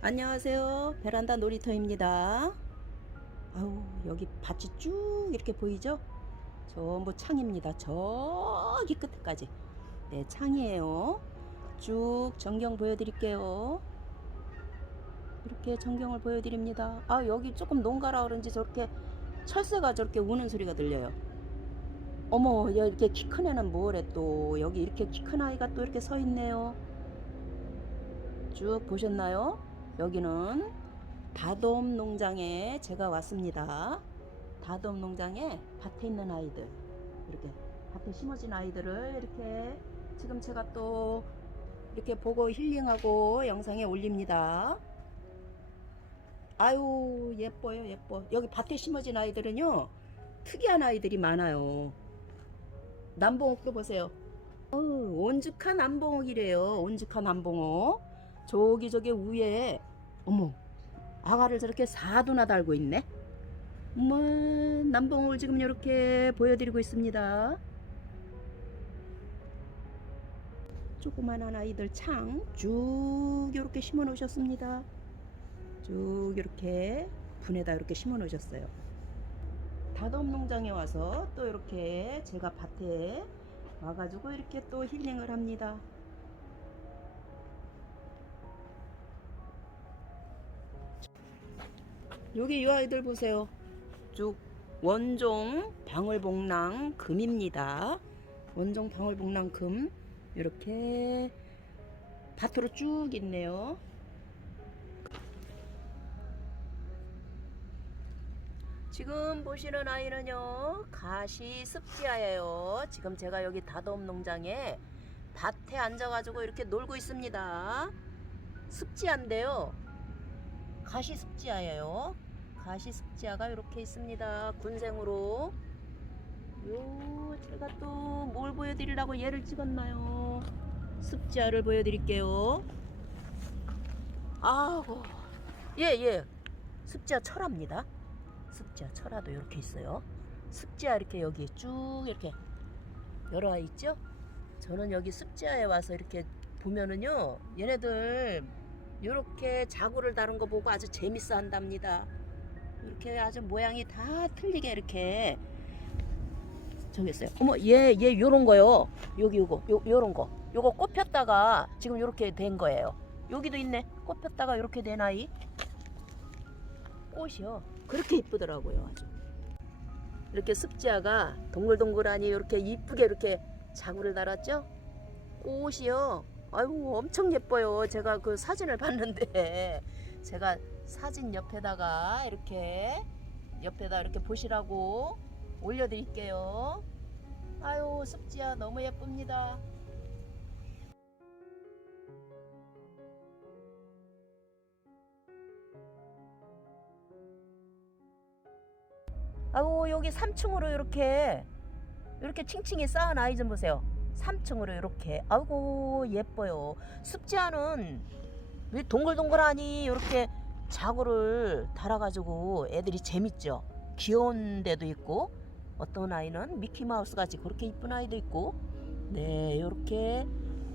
안녕하세요. 베란다 놀이터입니다. 아우, 여기 밭이 쭉 이렇게 보이죠? 전부 창입니다. 저기 끝에까지. 네, 창이에요. 쭉 전경 보여드릴게요. 이렇게 전경을 보여드립니다. 아, 여기 조금 농가라 그런지 저렇게 철새가 저렇게 우는 소리가 들려요. 어머, 야, 이렇게 키 큰 애는 뭐래 또. 여기 이렇게 키 큰 아이가 또 이렇게 서 있네요. 쭉 보셨나요? 여기는 다돔 농장에 제가 왔습니다. 다돔 농장에 밭에 있는 아이들 이렇게 밭에 심어진 아이들을 이렇게 지금 제가 또 이렇게 보고 힐링하고 영상에 올립니다. 아유 예뻐요 예뻐 여기 밭에 심어진 아이들은요 특이한 아이들이 많아요. 남봉옥도 보세요. 어, 온죽한 남봉옥이래요. 온죽한 남봉옥. 저기 저기 위에 어머 아가를 저렇게 사두나 달고 있네. 뭐 남봉을 지금 이렇게 보여드리고 있습니다. 조그만한 아이들 창 쭉 이렇게 심어 놓으셨습니다. 쭉 이렇게 분에다 이렇게 심어 놓으셨어요. 다돔 농장에 와서 또 이렇게 제가 밭에 와가지고 이렇게 또 힐링을 합니다. 여기 이 아이들 보세요. 쭉 원종 방울복랑 금입니다. 원종 방울복랑 금 이렇게 밭으로 쭉 있네요. 지금 보시는 아이는요 가시 습지아예요. 지금 제가 여기 다돔 농장에 밭에 앉아가지고 이렇게 놀고 있습니다. 습지아인데요. 가시 습지아예요. 가시 습지아가 이렇게 있습니다. 군생으로. 요 제가 또 뭘 보여드리려고 얘를 찍었나요? 습지아를 보여드릴게요. 아고 예 예 습지아 철합니다. 습지아 철화도 이렇게 있어요. 습지아 이렇게 여기 쭉 이렇게 여러 아이 있죠? 저는 여기 습지아에 와서 이렇게 보면은요 얘네들 이렇게 자구를 다룬 거 보고 아주 재밌어 한답니다. 이렇게 아주 모양이 다 틀리게 이렇게 저기 있어요. 어머 얘 얘 요런 거요. 여기 요거 요 요런 거. 요거 꽃 폈다가 지금 요렇게 된 거예요. 여기도 있네. 꽃 폈다가 이렇게 된 아이. 꽃이요. 그렇게 이쁘더라고요. 아주. 이렇게 습지아가 동글동글하니 이렇게 이쁘게 이렇게 자구를 달았죠? 꽃이요. 아유 엄청 예뻐요. 제가 그 사진을 봤는데 제가 사진 옆에다가 이렇게 옆에다 이렇게 보시라고 올려드릴게요. 아유 습지아 너무 예쁩니다. 아유 여기 3층으로 이렇게 이렇게 칭칭이 쌓은 아이 좀 보세요. 3층으로 이렇게 아이고 예뻐요. 습지아는 왜 동글동글하니 이렇게 자구를 달아가지고 애들이 재밌죠. 귀여운 데도 있고 어떤 아이는 미키마우스 같이 그렇게 이쁜 아이도 있고 네 이렇게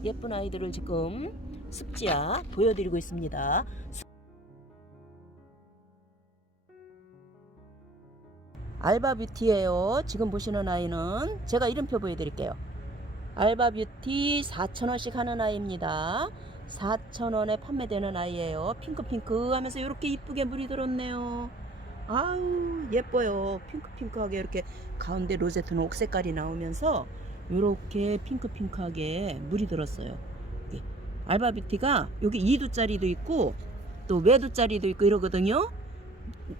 예쁜 아이들을 지금 습지아 보여드리고 있습니다. 알바 뷰티예요. 지금 보시는 아이는 제가 이름표 보여드릴게요. 알바 뷰티 4,000원씩 하는 아이입니다. 4,000원에 판매되는 아이예요. 핑크핑크 하면서 이렇게 이쁘게 물이 들었네요. 아우 예뻐요. 핑크핑크하게 이렇게 가운데 로제트는 옥색깔이 나오면서 이렇게 핑크핑크하게 물이 들었어요. 여기. 알바 뷰티가 여기 2두짜리도 있고 또 외두짜리도 있고 이러거든요.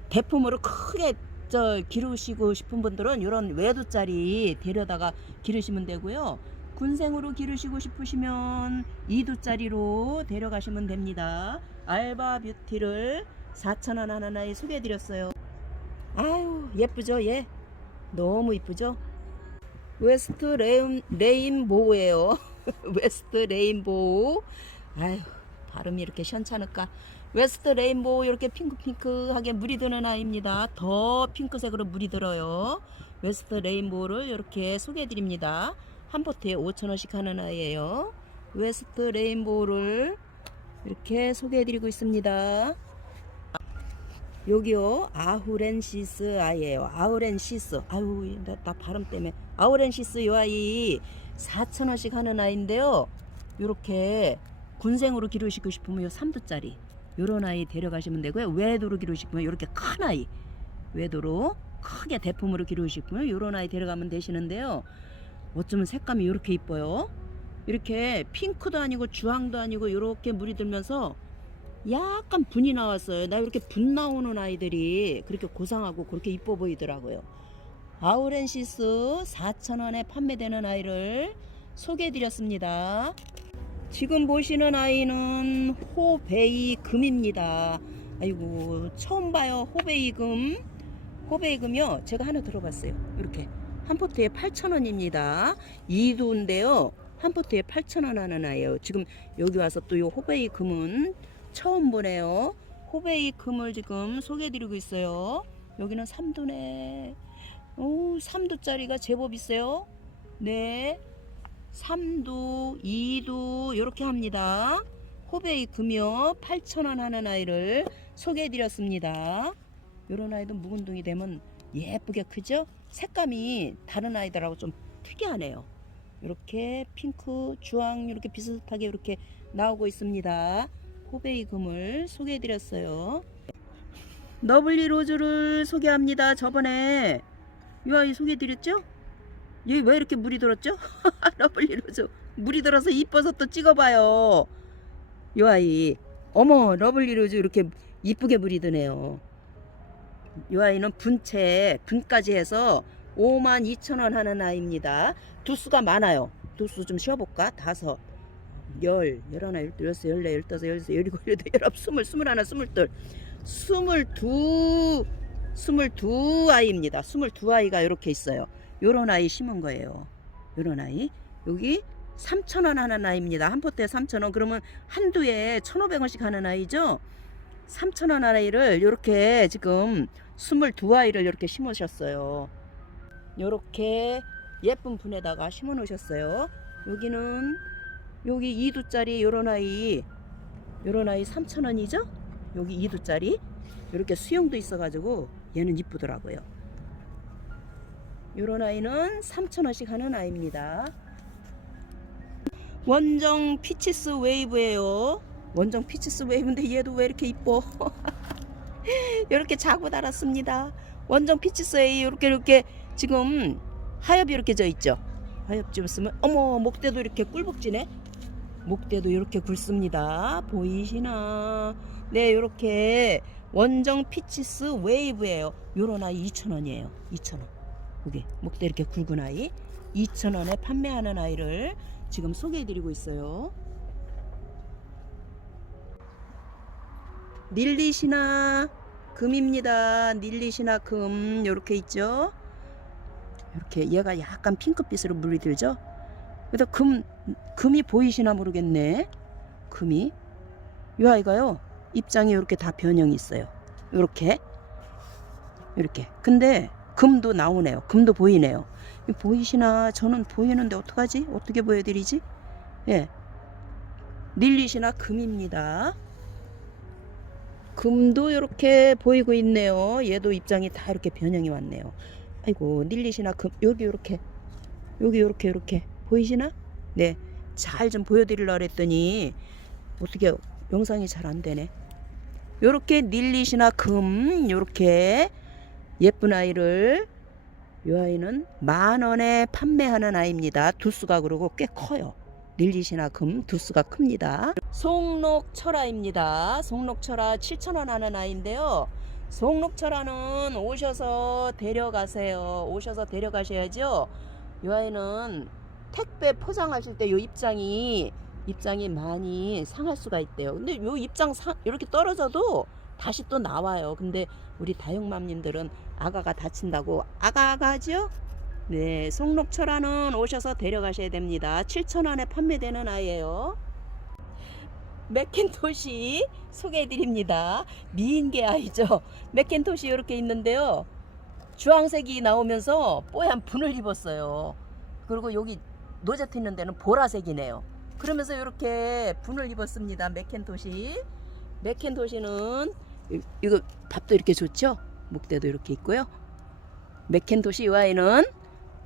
대품으로 크게 저 기르시고 싶은 분들은 이런 외두짜리 데려다가 기르시면 되고요. 군생으로 기르시고 싶으시면 2두짜리로 데려가시면 됩니다. 알바 뷰티를 4,000원 하나에 소개해드렸어요. 아유 예쁘죠 얘? 너무 이쁘죠? 웨스트 레인, 레인보우예요. 웨스트 레인보우. 아유 발음이 이렇게 시원찮을까? 웨스트 레인보우 이렇게 핑크핑크하게 물이 드는 아이입니다. 더 핑크색으로 물이 들어요. 웨스트 레인보우를 이렇게 소개해 드립니다 한 포트에 5천원씩 하는 아이예요 웨스트 레인보우를 이렇게 소개해드리고 있습니다. 여기요 아후렌시스 아이예요. 아우렌시스. 아유 나, 나 발음 때문에 아우렌시스 요 아이 4천 원씩 하는 아이인데요. 요렇게 군생으로 기르시고 싶으면 요 3두짜리 요런 아이 데려가시면 되고요. 외도로 기르고 싶으면 요렇게 큰 아이 외도로 크게 대품으로 기르고 싶으면 요런 아이 데려가면 되시는데요. 어쩌면 색감이 요렇게 이뻐요. 이렇게 핑크도 아니고 주황도 아니고 요렇게 물이 들면서 약간 분이 나왔어요. 나 이렇게 분 나오는 아이들이 그렇게 고상하고 그렇게 이뻐 보이더라고요. 아우렌시스 4,000원에 판매되는 아이를 소개해 드렸습니다. 지금 보시는 아이는 호베이 금입니다. 아이고 처음 봐요. 호베이 금. 호베이 금이요. 제가 하나 들어봤어요. 이렇게 한 포트에 8,000원입니다. 2도인데요. 한 포트에 8,000원 하는 아이예요. 지금 여기 와서 또 이 호베이 금은 처음 보네요. 호베이 금을 지금 소개해드리고 있어요. 여기는 3도네. 오, 3도짜리가 제법 있어요. 네. 3도, 2도, 이렇게 합니다. 호베이 금이요. 8,000원 하는 아이를 소개해드렸습니다. 요런 아이도 묵은둥이 되면 예쁘게 크죠? 색감이 다른 아이들하고 좀 특이하네요. 이렇게 핑크, 주황 이렇게 비슷하게 이렇게 나오고 있습니다. 호베이 금을 소개해드렸어요. 너블리 로즈를 소개합니다. 저번에 이 아이 소개해드렸죠? 얘 왜 이렇게 물이 들었죠? 러블리 로즈 물이 들어서 이뻐서 또 찍어봐요. 이 아이 어머 러블리 로즈 이렇게 이쁘게 물이 드네요. 이 아이는 분채 분까지 해서 5만 2천 원 하는 아이입니다. 두수가 많아요. 두수 좀 쉬어볼까? 다섯, 열, 열하나, 열둘, 열세, 열네, 열다섯, 열여섯, 열일곱, 열여덟, 열아홉, 스물, 스물하나, 스물둘, 스물두, 스물두 아이입니다. 스물두 아이가 이렇게 있어요. 요런 아이 심은 거예요. 요런 아이. 여기 3,000원 하는 아이입니다. 한 포트에 3,000원. 그러면 한두에 1,500원씩 하는 아이죠? 3,000원 아이를 이렇게 지금 22아이를 이렇게 심으셨어요. 요렇게 예쁜 분에다가 심어 놓으셨어요. 여기는 여기 2두짜리 요런 아이 요런 아이 3,000원이죠? 여기 2두짜리 이렇게 수영도 있어 가지고 얘는 이쁘더라고요. 요런 아이는 3,000원씩 하는 아이입니다. 원정 피치스 웨이브예요. 원정 피치스 웨이브인데 얘도 왜 이렇게 이뻐? 이렇게 자고 달았습니다. 원정 피치스 웨이 이렇게 이렇게 지금 하엽이 이렇게 져 있죠. 하엽 좀 쓰면 어머 목대도 이렇게 꿀복지네. 목대도 이렇게 굵습니다. 보이시나? 네, 이렇게 원정 피치스 웨이브예요. 요런 아이 2,000원이에요. 2,000원. 여기 목대 이렇게 굵은 아이 2,000원에 판매하는 아이를 지금 소개해 드리고 있어요. 닐리시나 금입니다. 닐리시나 금 이렇게 있죠. 이렇게 얘가 약간 핑크빛으로 물이 들죠. 그래서 금 금이 보이시나 모르겠네. 금이 이 아이가요 입장이 이렇게 다 변형이 있어요. 이렇게 이렇게. 근데 금도 나오네요. 금도 보이네요. 보이시나? 저는 보이는데 어떡하지? 어떻게 보여드리지? 예. 닐리시나 금입니다. 금도 이렇게 보이고 있네요. 얘도 입장이 다 이렇게 변형이 왔네요. 아이고 닐리시나 금 여기 이렇게 여기 이렇게 이렇게 보이시나? 네. 잘 좀 보여드리려고 했더니 어떻게 영상이 잘 안 되네. 요렇게 닐리시나 금 요렇게 예쁜 아이를 이 아이는 만 원에 판매하는 아이입니다. 두 수가 그러고 꽤 커요. 닐리시나 금 두 수가 큽니다. 송록철아입니다. 송록철아 7,000원 하는 아이인데요. 송록철아는 오셔서 데려가세요. 오셔서 데려가셔야죠. 이 아이는 택배 포장하실 때 요 입장이 입장이 많이 상할 수가 있대요. 근데 요 입장 상 이렇게 떨어져도 다시 또 나와요. 근데 우리 다육맘님들은 아가가 다친다고 아가아가죠? 네, 송록철아는 오셔서 데려가셔야 됩니다. 7,000원에 판매되는 아이예요. 맥켄토시 소개해드립니다. 미인계 아이죠. 맥켄토시 이렇게 있는데요. 주황색이 나오면서 뽀얀 분을 입었어요. 그리고 여기 노제트 있는 데는 보라색이네요. 그러면서 이렇게 분을 입었습니다. 맥켄토시. 맥켄토시는 이- 이거 밥도 이렇게 좋죠? 목대도 이렇게 있고요. 맥켄토시 이 아이는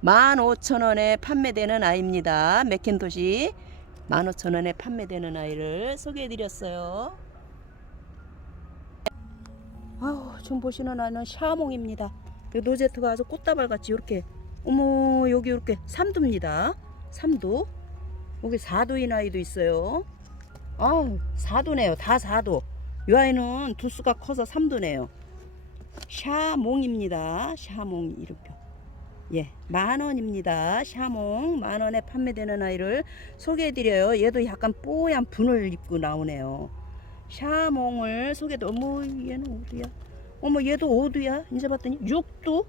15,000원에 판매되는 아이입니다. 맥켄토시 15,000원에 판매되는 아이를 소개해 드렸어요. 아우, 좀 보시는 아이는 샤몽입니다. 이 노제트가 아주 꽃다발 같이 이렇게 어머 여기 이렇게 삼두입니다. 삼두. 여기 사두인 아이도 있어요. 아우, 사두네요. 다 사두. 이 아이는 두수가 커서 삼두네요. 샤몽입니다. 샤몽 이름표. 예, 만 원입니다. 샤몽 만 원에 판매되는 아이를 소개해 드려요. 얘도 약간 뽀얀 분을 입고 나오네요. 샤몽을 소개해. 어머 얘는 어디야? 어머 얘도 오두야. 이제 봤더니 육두.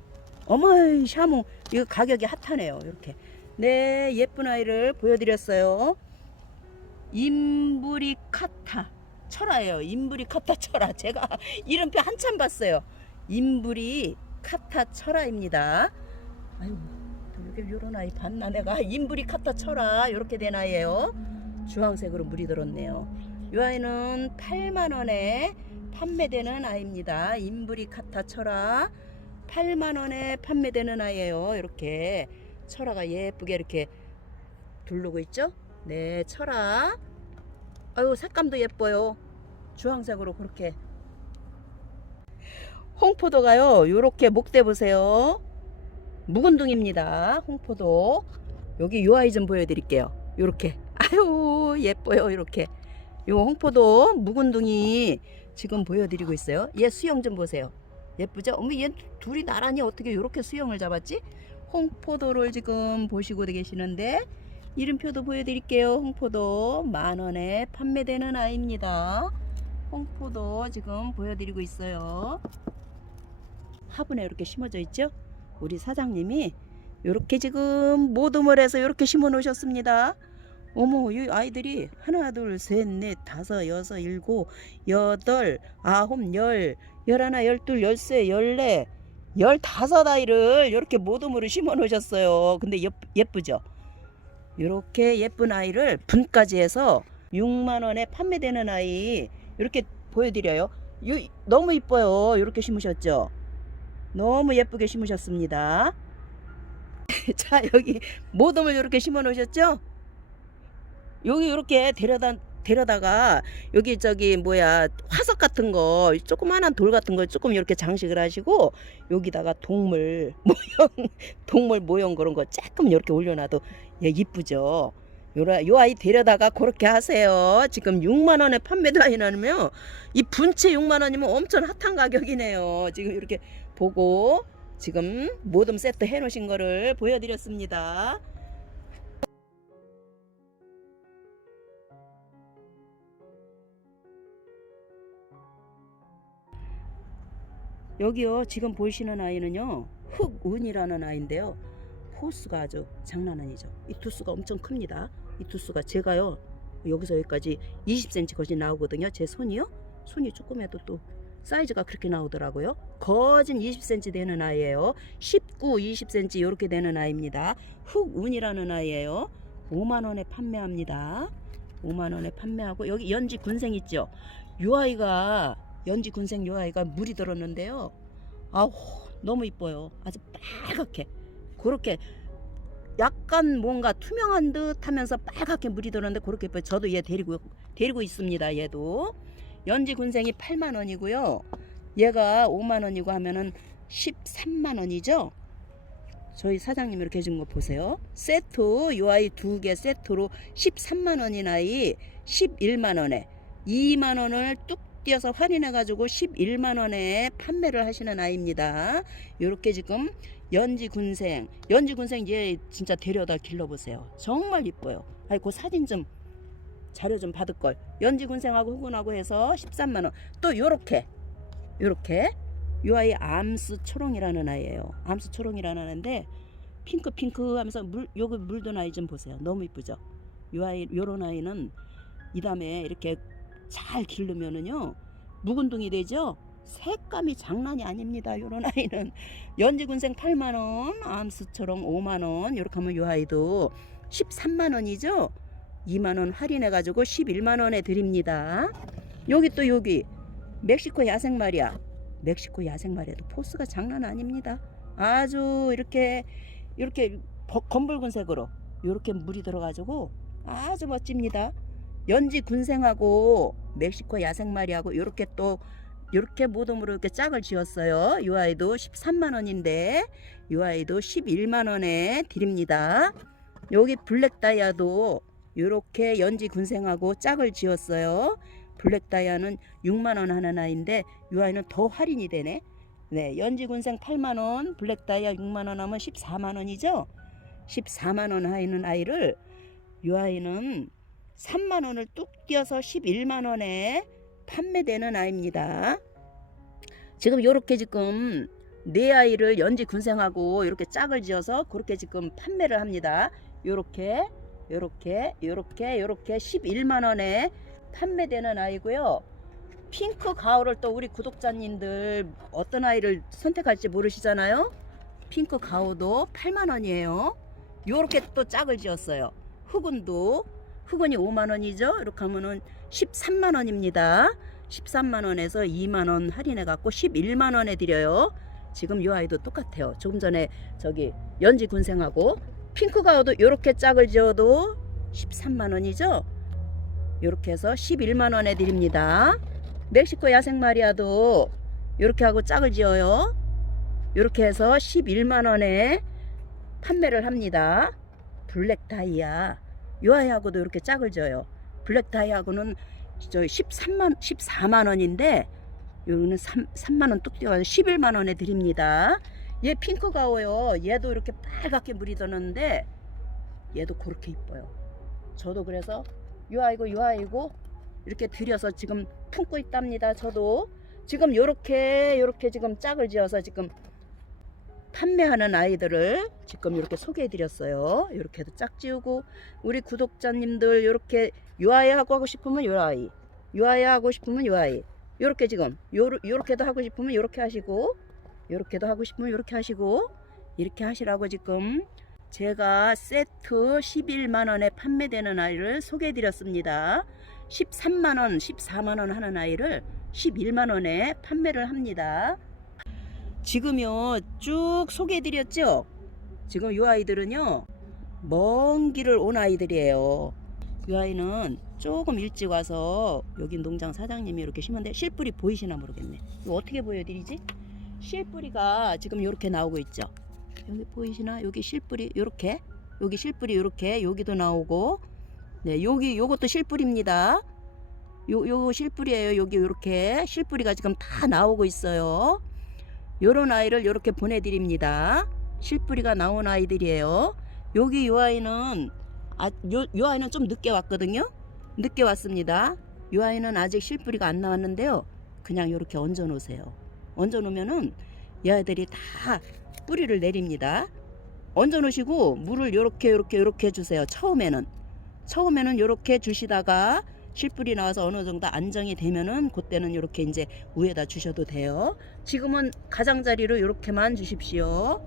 어머 이 샤몽 이거 가격이 핫하네요. 이렇게. 네 예쁜 아이를 보여 드렸어요. 임브리카타 철화예요. 임브리카타 철화. 제가 이름표 한참 봤어요. 임브리카타 철화입니다. 아유, 이렇게 요런 아이 봤나 내가 임브리카타 철화 이렇게 된 아이예요. 주황색으로 물이 들었네요. 이 아이는 8만 원에 판매되는 아이입니다. 임브리카타 철화 8만 원에 판매되는 아이예요. 이렇게 철화가 예쁘게 이렇게 두르고 있죠? 네, 철화. 아유, 색감도 예뻐요. 주황색으로 그렇게. 홍포도가요. 요렇게 목대 보세요. 묵은둥입니다. 홍포도. 여기 요 아이 좀 보여드릴게요. 요렇게. 아유, 예뻐요. 이렇게. 요 홍포도 묵은둥이 지금 보여드리고 있어요. 얘 수영 좀 보세요. 예쁘죠? 어머, 얘 둘이 나란히 어떻게 요렇게 수영을 잡았지? 홍포도를 지금 보시고 계시는데 이름표도 보여드릴게요. 홍포도 만 원에 판매되는 아이입니다. 홍포도 지금 보여드리고 있어요. 화분에 이렇게 심어져 있죠? 우리 사장님이 이렇게 지금 모둠을 해서 이렇게 심어 놓으셨습니다. 어머, 이 아이들이 하나, 둘, 셋, 넷, 다섯, 여섯, 일곱, 여덟, 아홉, 열, 열하나, 열둘, 열세, 열네, 열다섯 아이를 이렇게 모둠으로 심어 놓으셨어요. 근데 예, 예쁘죠? 이렇게 예쁜 아이를 분까지 해서 6만 원에 판매되는 아이 이렇게 보여드려요. 요- 너무 이뻐요. 이렇게 심으셨죠? 너무 예쁘게 심으셨습니다. 자 여기 모둠을 이렇게 심어 놓으셨죠? 여기 이렇게 데려다 데려다가 여기 저기 뭐야 화석 같은 거 조그만한 돌 같은 거 조금 이렇게 장식을 하시고 여기다가 동물 모형 동물 모형 그런 거 조금 이렇게 올려놔도 예 이쁘죠. 요 아이 데려다가 그렇게 하세요. 지금 6만 원에 판매도 아니 나면 이 분채 6만 원이면 엄청 핫한 가격이네요. 지금 이렇게 보고 지금 모둠 세트 해 놓으신 거를 보여 드렸습니다. 여기요 지금 보이시는 아이는요 흑운이라는 아이인데요 호수가 아주 장난 아니죠. 이 두수가 엄청 큽니다. 이 두수가 제가요 여기서 여기까지 20cm 거진 나오거든요. 제 손이요? 손이 조금해도 또 사이즈가 그렇게 나오더라고요. 거진 20cm 되는 아이예요. 19, 20cm 이렇게 되는 아이입니다. 흑운이라는 아이예요. 5만 원에 판매합니다. 5만 원에 판매하고 여기 연지 군생 있죠? 이 아이가 연지 군생 요 아이가 물이 들었는데요. 아우 너무 이뻐요. 아주 빨갛게 그렇게 약간 뭔가 투명한 듯 하면서 빨갛게 물이 들었는데 그렇게. 저도 얘 데리고 데리고 있습니다. 얘도 연지 군생이 8만 원이고요. 얘가 5만 원이고 하면은 13만 원이죠. 저희 사장님 이렇게 해준 거 보세요. 세트 요 아이 두 개 세트로 13만 원인 아이 11만 원에 2만 원을 뚝 띄어서 할인해 가지고 11만 원에 판매를 하시는 아이입니다. 요렇게 지금 연지 군생, 연지 군생 얘 진짜 데려다 길러 보세요. 정말 이뻐요. 아이 그 사진 좀 자료 좀 받을 걸. 연지 군생하고 흑운하고 해서 13만 원. 또 요렇게 요렇게 요 아이 암스 초롱이라는 아이예요. 암스 초롱이라는 아이인데 핑크 핑크 하면서 물 요거 물든 아이 좀 보세요. 너무 이쁘죠? 요 아이 요런 아이는 이 다음에 이렇게 잘 기르면은요 묵은둥이 되죠 색감이 장난이 아닙니다 요런 아이는 연지군생 8만원 암스처럼 5만원 이렇게 하면 요 아이도 13만원이죠 2만원 할인해가지고 11만원에 드립니다. 여기 또 여기 멕시코 야생마리아. 멕시코 야생마리아도 포스가 장난 아닙니다. 아주 이렇게 이렇게 버- 검붉은 색으로 이렇게 물이 들어가지고 아주 멋집니다. 연지 군생하고 멕시코 야생마리하고 이렇게 또 이렇게 모둠으로 이렇게 짝을 지었어요. 이 아이도 13만 원인데 이 아이도 11만 원에 드립니다. 여기 블랙 다이아도 이렇게 연지 군생하고 짝을 지었어요. 블랙 다이아는 6만 원 하는 아이인데 이 아이는 더 할인이 되네. 네, 연지 군생 8만 원, 블랙 다이아 6만 원 하면 14만 원이죠. 14만 원 하이는 아이를 이 아이는 3만 원을 뚝 띄어서 11만 원에 판매되는 아이입니다. 지금 요렇게 지금 네 아이를 연지 군생하고 이렇게 짝을 지어서 그렇게 지금 판매를 합니다. 요렇게 요렇게 요렇게 요렇게 11만 원에 판매되는 아이고요. 핑크 가오를 또 우리 구독자님들 어떤 아이를 선택할지 모르시잖아요. 핑크 가오도 8만 원이에요. 요렇게 또 짝을 지었어요. 흑은도 흑은이 5만 원이죠. 이렇게 하면은 13만 원입니다. 13만 원에서 2만 원 할인해 갖고 11만 원에 드려요. 지금 이 아이도 똑같아요. 조금 전에 저기 연지 군생하고 핑크 가오도 이렇게 짝을 지어도 13만 원이죠. 이렇게 해서 11만 원에 드립니다. 멕시코 야생 마리아도 이렇게 하고 짝을 지어요. 이렇게 해서 11만 원에 판매를 합니다. 블랙 다이아 요 아이하고도 이렇게 짝을 져요. 블랙 다이아하고는 저 13만 14만 원인데 여기는 3, 3만 원뚝 뛰어가서 11만 원에 드립니다. 얘 핑크 가오요. 얘도 이렇게 빨갛게 물이 드는데 얘도 그렇게 이뻐요. 저도 그래서 요 아이고 요 아이고 이렇게 들여서 지금 품고 있답니다. 저도 지금 요렇게 요렇게 지금 짝을 지어서 지금 판매하는 아이들을 지금 이렇게 소개해 드렸어요. 이렇게도 짝 지우고 우리 구독자님들 이렇게 요 아이 하고 하고 싶으면 요 아이 요 아이 하고 싶으면 요 아이 요렇게 지금 요 요렇게도 하고 싶으면 요렇게 하시고 요렇게도 하고 싶으면 요렇게 하시고 이렇게 하시라고 지금 제가 세트 11만 원에 판매되는 아이를 소개해 드렸습니다. 13만 원, 14만 원 하는 아이를 11만 원에 판매를 합니다. 지금요 쭉 소개해 드렸죠? 지금 이 아이들은요 먼 길을 온 아이들이에요. 이 아이는 조금 일찍 와서 여기 농장 사장님이 이렇게 심었는데 실뿌리 보이시나 모르겠네. 이거 어떻게 보여드리지? 실뿌리가 지금 이렇게 나오고 있죠. 여기 보이시나? 여기 실뿌리 이렇게 여기 실뿌리 이렇게 여기도 나오고 네 여기 요것도 실뿌리입니다. 요, 요 실뿌리예요. 여기 이렇게 실뿌리가 지금 다 나오고 있어요. 요런 아이를 이렇게 보내드립니다. 실뿌리가 나온 아이들이에요. 여기 요 아이는 아, 요, 요 아이는 좀 늦게 왔거든요. 늦게 왔습니다. 요 아이는 아직 실뿌리가 안 나왔는데요. 그냥 이렇게 얹어 놓으세요. 얹어 놓으면은 이 아이들이 다 뿌리를 내립니다. 얹어 놓으시고 물을 요렇게 요렇게 요렇게 주세요. 처음에는 처음에는 요렇게 주시다가 실뿌리 나와서 어느 정도 안정이 되면은 그때는 이렇게 이제 위에다 주셔도 돼요. 지금은 가장자리로 이렇게만 주십시오.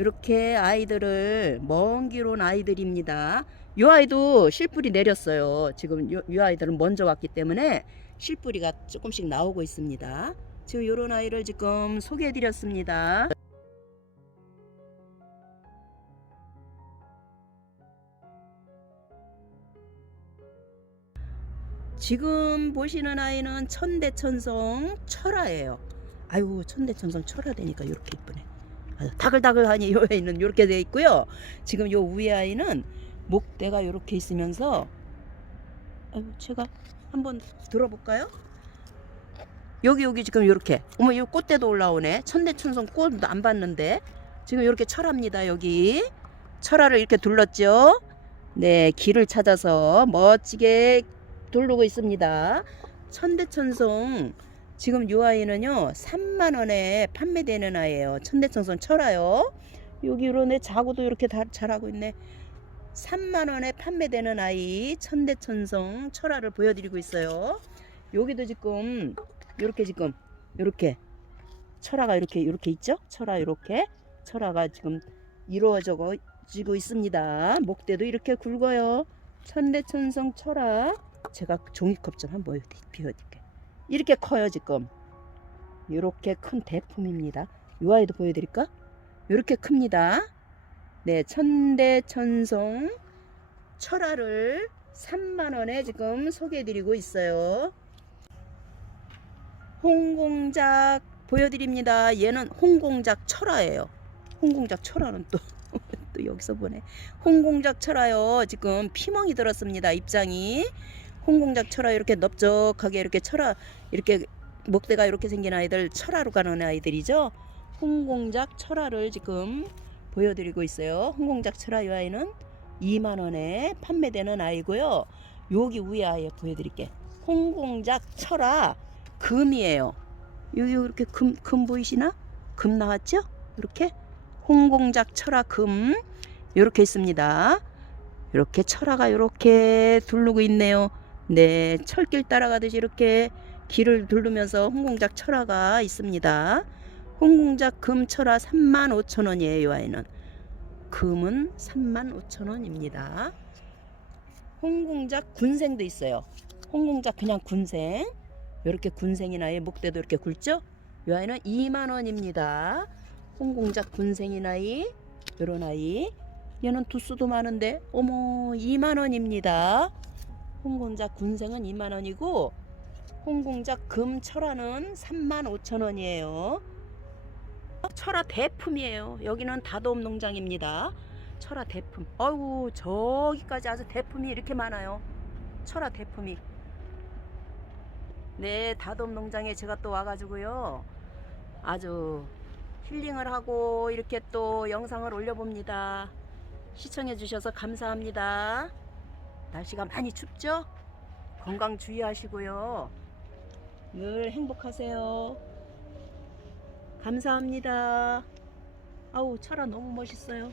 이렇게 아이들을 먼길온 아이들입니다. 이 아이도 실뿌리 내렸어요. 지금 요, 이 아이들은 먼저 왔기 때문에 실뿌리가 조금씩 나오고 있습니다. 지금 이런 아이를 지금 소개해 드렸습니다. 지금 보시는 아이는 천대천성 철화예요. 아이고 천대천성 철화 되니까 이렇게 이쁘네. 다글다글하니 요 아이는 이렇게 돼 있고요. 지금 요 위에 아이는 목대가 이렇게 있으면서 아이고 제가 한번 들어볼까요? 여기 여기 지금 이렇게 어머 이 꽃대도 올라오네. 천대천성 꽃도 안 봤는데 지금 이렇게 철합니다 여기 철화를 이렇게 둘렀죠. 네 길을 찾아서 멋지게 두르고 있습니다. 천대천송 지금 요 아이는요 3만 원에 판매되는 아이예요. 천대천송 철아요. 여기 이런애 자구도 이렇게 다 자라고 있네. 3만 원에 판매되는 아이 천대천성 철아를 보여드리고 있어요. 여기도 지금 이렇게 지금 이렇게 철아가 이렇게 이렇게 있죠? 철아 이렇게 철아가 지금 이루어지고 있습니다. 목대도 이렇게 굵어요. 천대천성 철아 제가 종이컵 좀 한번 비워드릴게요. 이렇게 커요 지금. 이렇게 큰 대품입니다. 이 아이도 보여드릴까? 이렇게 큽니다. 네, 천대천성 철화를 3만 원에 지금 소개해드리고 있어요. 홍공작 보여드립니다. 얘는 홍공작 철화예요. 홍공작 철화는 또, 또 여기서 보네. 홍공작 철화요. 지금 피멍이 들었습니다. 입장이. 홍공작 철화 이렇게 넓적하게 이렇게 철화 이렇게 목대가 이렇게 생긴 아이들 철화로 가는 아이들이죠. 홍공작 철화를 지금 보여드리고 있어요. 홍공작 철화 이 아이는 2만 원에 판매되는 아이고요. 여기 위에 아이 보여드릴게. 홍공작 철화 금이에요. 여기 이렇게 금, 금 보이시나? 금 나왔죠? 이렇게 홍공작 철화 금 이렇게 있습니다. 이렇게 철화가 이렇게 두르고 있네요. 네, 철길 따라가듯이 이렇게 길을 두르면서 홍공작 철화가 있습니다. 홍공작 금 철화 35,000원이에요, 이 아이는. 금은 35,000원입니다. 홍공작 군생도 있어요. 홍공작 그냥 군생. 이렇게 군생이 나 의 목대도 이렇게 굵죠? 이 아이는 2만 원입니다. 홍공작 군생이 나이 이런 아이. 얘는 두수도 많은데 어머 2만 원입니다. 홍공작 군생은 2만 원이고 홍공작 금 철화는 3만 5천 원이에요. 철화 대품이에요. 여기는 다도업 농장입니다. 철화 대품. 아이고 저기까지 아주 대품이 이렇게 많아요. 철화 대품이. 네, 다돔 농장에 제가 또 와가지고요. 아주 힐링을 하고 이렇게 또 영상을 올려봅니다. 시청해 주셔서 감사합니다. 날씨가 많이 춥죠? 건강 주의하시고요. 늘 행복하세요. 감사합니다. 아우, 철아 너무 멋있어요.